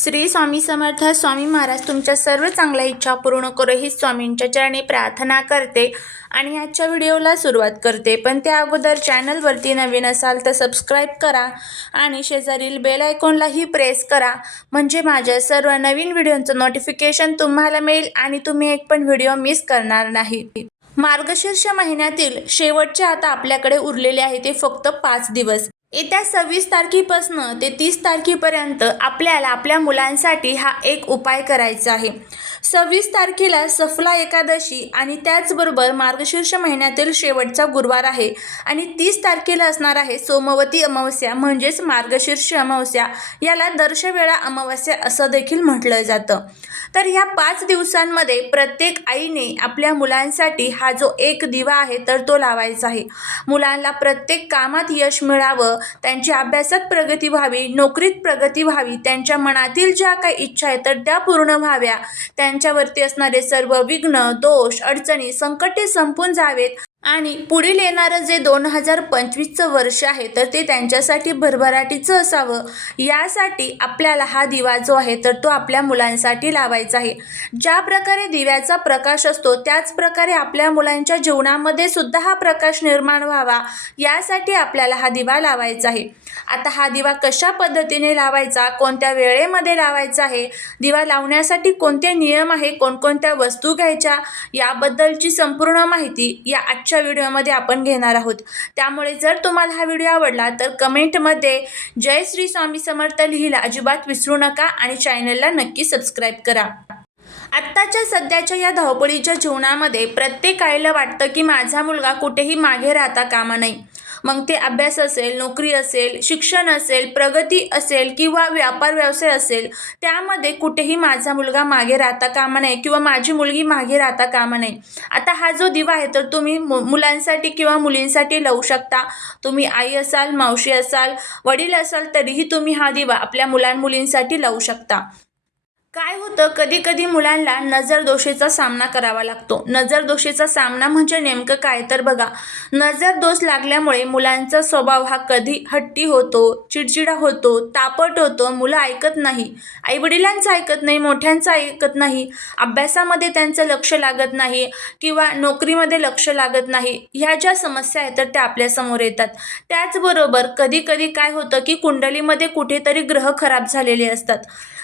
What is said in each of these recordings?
श्री स्वामी समर्थ स्वामी महाराज तुमच्या सर्व चांगल्या इच्छा पूर्ण करो ही स्वामींच्या चरणी प्रार्थना करते आणि आजच्या व्हिडिओला सुरुवात करते. पण त्या अगोदर चॅनलवरती नवीन असाल तर सबस्क्राईब करा आणि शेजारील बेल आयकॉनलाही प्रेस करा. म्हणजे माझ्या सर्व नवीन व्हिडिओचं नोटिफिकेशन तुम्हाला मिळेल आणि तुम्ही एक पण व्हिडिओ मिस करणार नाही. मार्गशीर्ष महिन्यातील शेवटचे आता आपल्याकडे उरलेले आहे ते फक्त पाच दिवस. येत्या सव्वीस तारखेपासनं ते तीस तारखेपर्यंत आपल्याला आपल्या मुलांसाठी हा एक उपाय करायचा आहे. सव्वीस तारखेला सफला एकादशी आणि त्याचबरोबर मार्गशीर्ष महिन्यातील शेवटचा गुरुवार आहे. आणि तीस तारखेला असणार आहे सोमवती अमावस्या म्हणजेच मार्गशीर्ष अमावस्या. याला दर्शवेळा अमावस्या असं देखील म्हटलं जातं. तर ह्या पाच दिवसांमध्ये प्रत्येक आईने आपल्या मुलांसाठी हा जो एक दिवा आहे तर तो लावायचा आहे. मुलांना प्रत्येक कामात यश मिळावं त्यांची अभ्यासात प्रगती व्हावी नोकरीत प्रगती व्हावी त्यांच्या मनातील ज्या काही इच्छा आहेत तर त्या पूर्ण व्हाव्या. त्यांच्यावरती असणारे सर्व विघ्न दोष अडचणी संकटे संपून जावेत. आणि पुढील येणारं जे दोन हजार पंचवीसचं वर्ष आहे तर ते त्यांच्यासाठी भरभराटीचं असावं. यासाठी आपल्याला हा दिवा जो आहे तर तो आपल्या मुलांसाठी लावायचा आहे. ज्या प्रकारे दिव्याचा प्रकाश असतो त्याच प्रकारे आपल्या मुलांच्या जीवनामध्ये सुद्धा हा प्रकाश निर्माण व्हावा. यासाठी आपल्याला हा दिवा लावायचा आहे. आता हा दिवा कशा पद्धतीने लावायचा कोणत्या वेळेमध्ये लावायचा आहे दिवा लावण्यासाठी कोणते नियम आहे कोणकोणत्या वस्तू घ्यायच्या याबद्दलची संपूर्ण माहिती या आजच्या व्हिडिओमध्ये आपण घेणार आहोत. त्यामुळे जर तुम्हाला हा व्हिडिओ आवडला तर कमेंटमध्ये जय श्री स्वामी समर्थ लिहिला अजिबात विसरू नका आणि चॅनलला नक्की सबस्क्राईब करा. आत्ताच्या सध्याच्या या धावपळीच्या जीवनामध्ये प्रत्येक आईला वाटतं की माझा मुलगा कुठेही मागे राहता कामा नाही मग ते अभ्यास असेल नोकरी असेल शिक्षण असेल प्रगती असेल किंवा व्यापार व्यवसाय असेल त्यामध्ये कुठेही माझा मुलगा मागे राहता कामा नये किंवा माझी मुलगी मागे राहता कामा नये. आता हा जो दिवा आहे तर तुम्ही मु मुलांसाठी किंवा मुलींसाठी लावू शकता. तुम्ही आई असाल मावशी असाल वडील असाल तरीही तुम्ही हा दिवा आपल्या मुलांमुलींसाठी लावू शकता. काय होतं? कधी कधी मुलांना नजरदोषेचा सामना करावा लागतो. नजरदोषीचा सामना म्हणजे नेमकं काय? तर बघा नजरदोष लागल्यामुळे मुलांचा स्वभाव हा कधी हट्टी होतो चिडचिडा होतो तापट होतो मुलं ऐकत नाही. आईवडिलांचं ऐकत नाही मोठ्यांचं ऐकत नाही अभ्यासामध्ये त्यांचं लक्ष लागत नाही किंवा नोकरीमध्ये लक्ष लागत नाही. ह्या ज्या समस्या आहेत तर त्या आपल्यासमोर येतात. त्याचबरोबर कधी कधी काय होतं की कुंडलीमध्ये कुठेतरी ग्रह खराब झालेले असतात.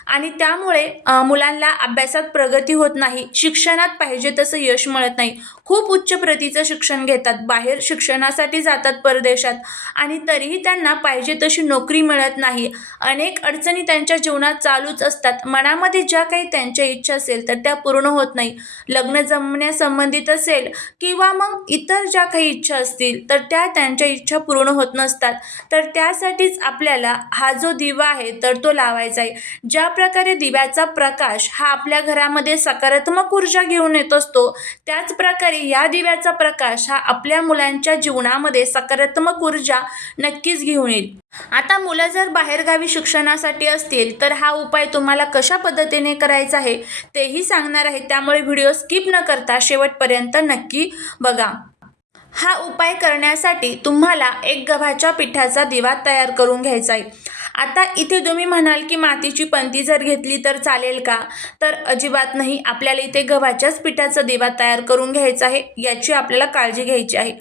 आणि त्यामुळे मुलांना अभ्यासात प्रगती होत नाही शिक्षणात पाहिजे तसं यश मिळत नाही. खूप उच्च प्रतीचं शिक्षण घेतात. बाहेर शिक्षणासाठी जातात परदेशात आणि तरीही त्यांना पाहिजे तशी नोकरी मिळत नाही. अनेक अडचणी त्यांच्या जीवनात चालूच असतात. मनामध्ये ज्या काही त्यांच्या इच्छा असेल तर त्या पूर्ण होत नाही. लग्न जमण्यासंबंधित असेल किंवा मग इतर ज्या काही इच्छा असतील तर त्या त्यांच्या इच्छा पूर्ण होत नसतात. तर त्यासाठीच आपल्याला हा जो दिवा आहे तर तो लावायचा आहे. ज्या प्रकारे दिव्याचा प्रकाश हा आपल्या घरामध्ये सकारात्मक ऊर्जा घेऊन येत असतो त्याच प्रकारे या दिव्याचा प्रकाश हा आपल्या मुलांच्या जीवनामध्ये सकारात्मक ऊर्जा नक्कीच घेऊन येईल. आता मुलं जर बाहेरगावी शिक्षणासाठी असतील तर हा उपाय तुम्हाला कशा पद्धतीने करायचा आहे तेही सांगणार आहे. त्यामुळे व्हिडिओ स्किप न करता शेवटपर्यंत नक्की बघा. हा उपाय करण्यासाठी तुम्हाला एक गव्हाच्या पिठाचा दिवा तयार करून घ्यायचा आहे. आता इथे तुम्ही म्हणाल की मातीची पंती जर घेतली तर चालेल का? तर अजिबात नाही. आपल्याला इथे गव्हाच्याच पिठाचा दिवा तयार करून घ्यायचा आहे याची आपल्याला काळजी घ्यायची आहे.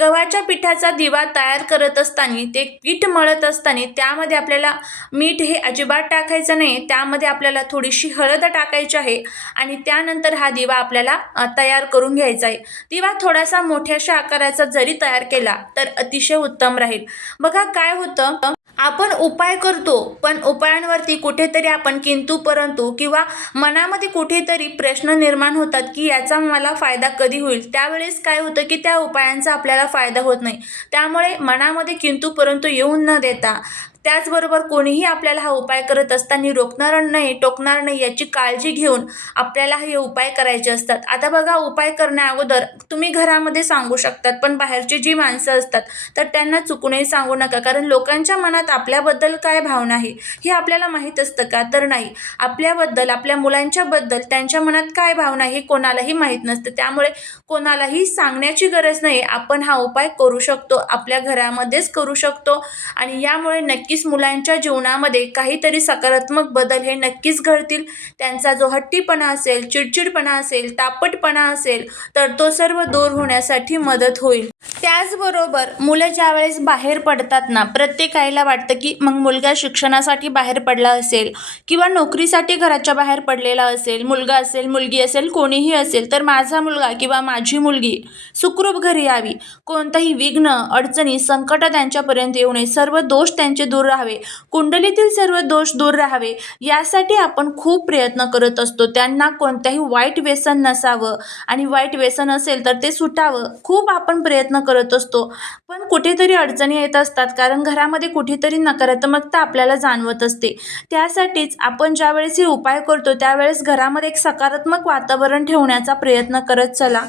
गव्हाच्या पिठाचा दिवा तयार करत असताना ते पीठ मळत असताना त्यामध्ये आपल्याला मीठ हे अजिबात टाकायचं नाही. त्यामध्ये आपल्याला थोडीशी हळद टाकायची आहे आणि त्यानंतर हा दिवा आपल्याला तयार करून घ्यायचा आहे. दिवा थोडासा मोठ्याशा आकाराचा जरी तयार केला तर अतिशय उत्तम राहील. बघा काय होतं. आपण उपाय करतो पण उपायांवरती कुठेतरी आपण किंतु परंतु किंवा मनामध्ये कुठेतरी प्रश्न निर्माण होतात की याचा मला फायदा कधी होईल? त्यावेळेस काय होतं की त्या उपायांचा आपल्याला फायदा होत नाही. त्यामुळे मनामध्ये किंतु परंतु येऊन न देता त्याचबरोबर कोणीही आपल्याला हा उपाय करत असताना रोखणार नाही टोकणार नाही याची काळजी घेऊन आपल्याला हे उपाय करायचे असतात. आता बघा उपाय करण्या अगोदर तुम्ही घरामध्ये सांगू शकतात पण बाहेरची जी माणसं असतात तर त्यांना चुकूनही सांगू नका. कारण लोकांच्या मनात आपल्याबद्दल काय भावना आहे हे आपल्याला माहीत असतं का? तर नाही. आपल्याबद्दल आपल्या मुलांच्याबद्दल त्यांच्या मनात काय भावना आहे हे कोणालाही माहीत नसतं. त्यामुळे कोणालाही सांगण्याची गरज नाही. आपण हा उपाय करू शकतो आपल्या घरामध्येच करू शकतो. आणि यामुळे नक्की नक्कीच मुलांच्या जीवनामध्ये काहीतरी सकारात्मक बदल हे नक्कीच घडतील. त्यांचा जो हट्टीपणा असेल चिडचिडपणा असेल तापटपणा असेल तर तो सर्व दूर होण्यासाठी मदत होईल. त्याचबरोबर मुलं ज्यावेळेस बाहेर पडतात ना प्रत्येक आईला वाटतं की मग मुलगा शिक्षणासाठी बाहेर पडला असेल किंवा नोकरीसाठी घराच्या बाहेर पडलेला असेल मुलगा असेल मुलगी असेल कोणीही असेल तर माझा मुलगा किंवा माझी मुलगी सुखरूप घरी यावी. कोणताही विघ्न अडचणी संकट त्यांच्यापर्यंत येऊ नये. सर्व दोष त्यांचे दूर राहावे. कुंडलीतील सर्व दोष दूर राहावे. यासाठी आपण खूप प्रयत्न करत असतो. त्यांना कोणत्याही वाईट व्यसन नसावं. आणि वाईट व्यसन असेल तर ते सुटावं. खूप आपण प्रयत्न प्रयत्न करत असतो. पण कुठेतरी अडचणी येत असतात कारण घरामध्ये कुठेतरी नकारात्मकता आपल्याला जाणवत असते. त्यासाठीच आपण ज्यावेळेस हे उपाय करतो त्यावेळेस घरामध्ये एक सकारात्मक वातावरण ठेवण्याचा प्रयत्न करत चला.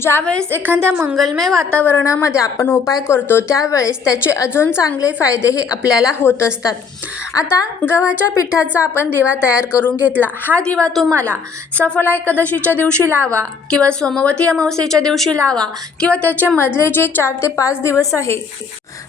ज्यावेळेस एखाद्या मंगलमय वातावरणामध्ये आपण उपाय करतो त्यावेळेस त्याचे अजून चांगले फायदे हे आपल्याला होत असतात. आता गव्हाच्या पिठाचा आपण दिवा तयार करून घेतला. हा दिवा तुम्हाला सफला एकादशीच्या दिवशी लावा किंवा सोमवती अमावस्येच्या दिवशी लावा किंवा त्याचे मधले जे चार ते पाच दिवस आहे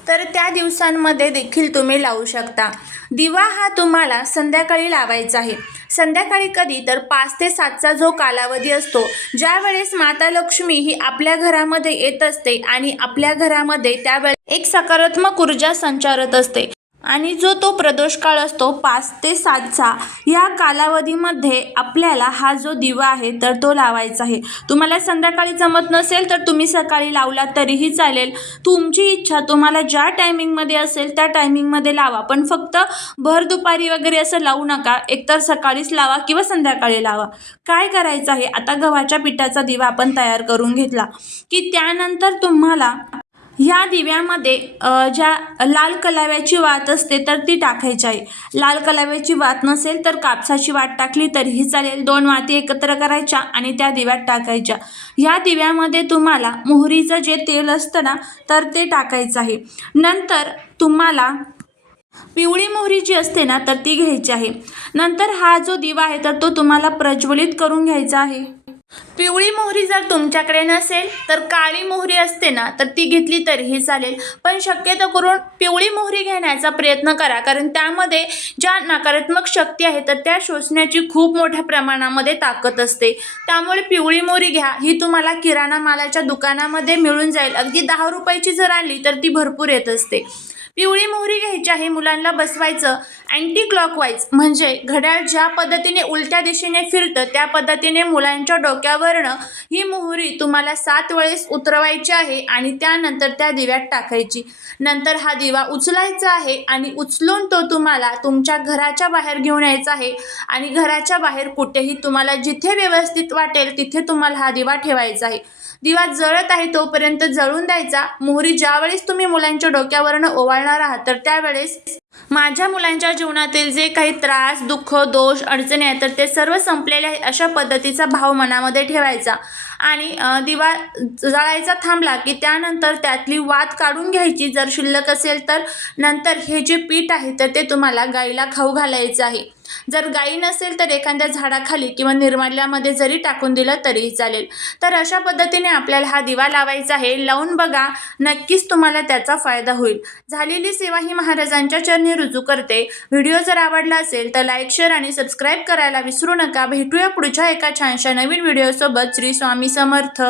तर त्या दिवसांमध्ये देखील तुम्ही लावू शकता. दिवा हा तुम्हाला संध्याकाळी लावायचा आहे. संध्याकाळी कधी तर पाच ते सातचा जो कालावधी असतो ज्या वेळेस माता लक्ष्मी ही आपल्या घरामध्ये येत असते आणि आपल्या घरामध्ये त्यावेळेस एक सकारात्मक ऊर्जा संचारत असते. आणि जो तो प्रदोष काळ असतो पाच ते सातचा या कालावधीमध्ये आपल्याला हा जो दिवा आहे तर तो लावायचा आहे. तुम्हाला संध्याकाळी जमत नसेल तर तुम्ही सकाळी लावला तरीही चालेल. तुमची इच्छा तुम्हाला ज्या टायमिंगमध्ये असेल त्या टायमिंगमध्ये लावा. पण फक्त भर दुपारी वगैरे असं लावू नका. एकतर सकाळीच लावा किंवा संध्याकाळी लावा. काय करायचं आहे? आता गव्हाच्या पिठाचा दिवा आपण तयार करून घेतला. की त्यानंतर तुम्हाला ह्या दिव्यामध्ये ज्या लाल कलाव्याची वात असते तर ती टाकायची. आहे लाल कलाव्याची वात नसेल तर कापसाची वात टाकली तरीही चालेल. दोन वाती एकत्र करायच्या आणि त्या दिव्यात टाकायच्या. ह्या दिव्यामध्ये तुम्हाला मोहरीचं जे तेल असतं ना तर ते टाकायचं आहे. नंतर तुम्हाला पिवळी मोहरी जी असते ना तर ती घ्यायची आहे. नंतर हा जो दिवा आहे तर तो तुम्हाला प्रज्वलित करून घ्यायचा आहे. पिवळी मोहरी जर तुमच्याकडे नसेल तर काळी मोहरी असते ना तर ती घेतली तरीही चालेल. पण शक्यतो करून पिवळी मोहरी घेण्याचा प्रयत्न करा कारण त्यामध्ये ज्या नकारात्मक शक्ती आहे तर त्या शोषण्याची खूप मोठ्या प्रमाणामध्ये ताकद असते. त्यामुळे पिवळी मोहरी घ्या. ही तुम्हाला किराणा मालाच्या दुकानामध्ये मिळून जाईल. अगदी दहा रुपयाची जर आणली तर ती भरपूर येत असते. पिवळी मोहरी घ्यायची आहे मुलांना बसवायचं अँटी क्लॉकवाईज म्हणजे घड्याळ ज्या पद्धतीने उलट्या दिशेने फिरतं त्या पद्धतीने मुलांच्या डोक्यावरनं ही मोहरी तुम्हाला सात वेळेस उतरवायची आहे आणि त्यानंतर त्या दिव्यात टाकायची. नंतर हा दिवा उचलायचा आहे आणि उचलून तो तुम्हाला तुमच्या घराच्या बाहेर घेऊन यायचा आहे आणि घराच्या बाहेर कुठेही तुम्हाला जिथे व्यवस्थित वाटेल तिथे तुम्हाला हा दिवा ठेवायचा आहे. दिवा जळत आहे तोपर्यंत जळून द्यायचा. मोहरी ज्यावेळेस तुम्ही मुलांच्या डोक्यावरनं ओवाळणार आहात तर त्यावेळेस माझ्या मुलांच्या जीवनातील जे काही त्रास दुःख दोष अडचणी आहेत तर ते सर्व संपलेले आहे अशा पद्धतीचा भाव मनामध्ये ठेवायचा. आणि दिवा जळायचा थांबला की त्यानंतर त्यातली वात काढून घ्यायची. जर शिल्लक असेल तर नंतर हे जे पीठ आहे तर ते तुम्हाला गाईला खाऊ घालायचं आहे. जर गाई नसेल तर एखाद्या झाडाखाली किंवा निर्माल्यामध्ये जरी टाकून दिलं तरीही चालेल. तर अशा पद्धतीने आपल्याला हा दिवा लावायचा आहे. लावून बघा नक्कीच तुम्हाला त्याचा फायदा होईल. झालेली सेवा ही महाराजांच्या चरणी रुजू करते. व्हिडिओ जर आवडला असेल तर लाईक शेअर आणि सबस्क्राईब करायला विसरू नका. भेटूया पुढच्या एका छानशा नवीन व्हिडिओसोबत. श्री स्वामी समर्थ.